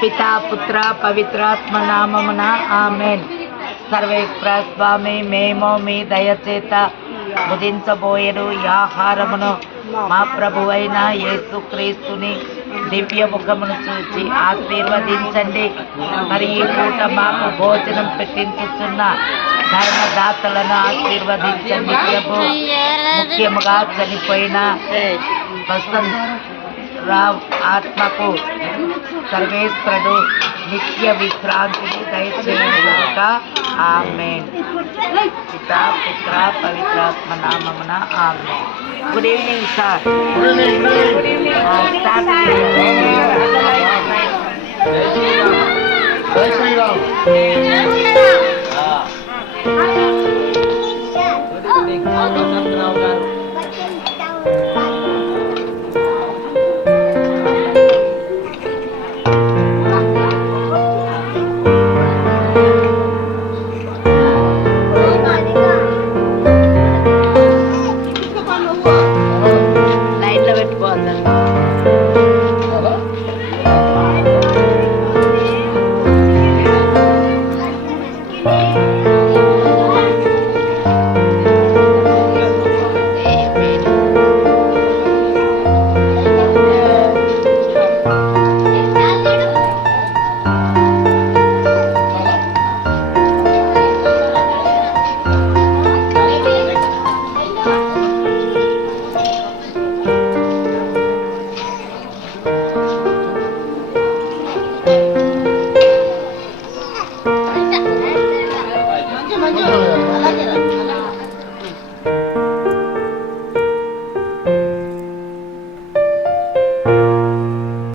పితా పుత్ర పవిత్రాత్మ నామమున ఆమెన్. సర్వేశ్వర స్వామి, మేము మీ దయచేత భుజించబోయేరు ఈ ఆహారమును మా ప్రభువైన యేసుక్రీస్తుని దివ్య ముఖమును చూచి ఆశీర్వదించండి. మరి ఈ పూట మాకు భోజనం పెట్టించుతున్న ధర్మదాతలను ఆశీర్వదించండి ప్రభు. ముఖ్యముగా చనిపోయిన వసంత్ రావ్ ఆత్మకు సర్వేశ్వరుడు నిత్య విశ్రాంతిని దయచేయక ఆమేన్. పితా పుత్ర పవిత్రాత్మ నామమున amen. Good evening sir. Good evening. లైన్లో పెట్టుకోవాలి.